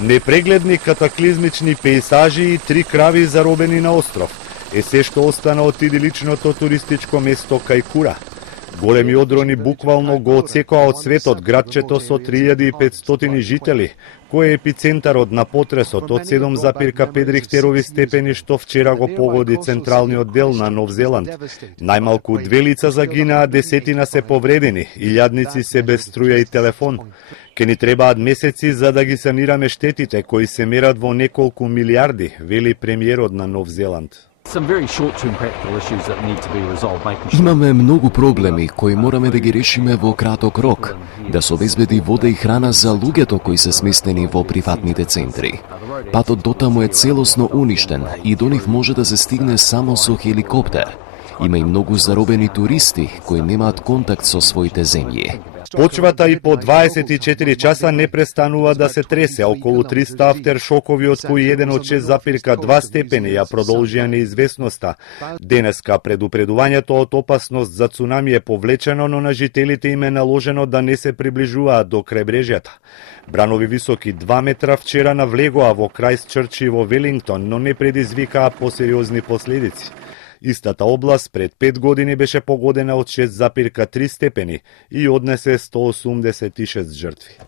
Непрегледни катаклизмични пејзажи и 3 крави заробени на остров е се што остана од идиличното туристичко место кај Кура. Големи одрони буквално го отсекоа од светот градчето со 3500 жители, кој е епицентарот на потресот од 7,5 рихтерови степени што вчера го погоди централниот дел на Нов Зеланд. Најмалку 2 лица загинаа, десетина се повредени, илјадници се без струја и телефон. Ке ни требаат месеци за да ги санираме штетите кои се мерат во неколку милиарди, вели премиерот на Нов Зеланд. Имаме многу проблеми кои мораме да ги решиме во краток рок, да се обезбеди вода и храна за луѓето кои се сместени во приватните центри. Патот дотаму е целосно уништен и до нив може да се стигне само со хеликоптер. Има и многу заробени туристи кои немаат контакт со своите земји. Почвата и по 24 часа не престанува да се тресе, околу 300 автершокови, од кои еден од 6,2 степени ја продолжија неизвестноста. Денеска предупредувањето од опасност за цунами е повлечено, но на жителите им е наложено да не се приближуваат до крајбрежјата. Бранови високи 2 метра вчера навлегоа во Крајстчрч и во Велингтон, но не предизвикаа посериозни последици. Истата област пред 5 години беше погодена од 6,3 степени и однесе 186 жртви.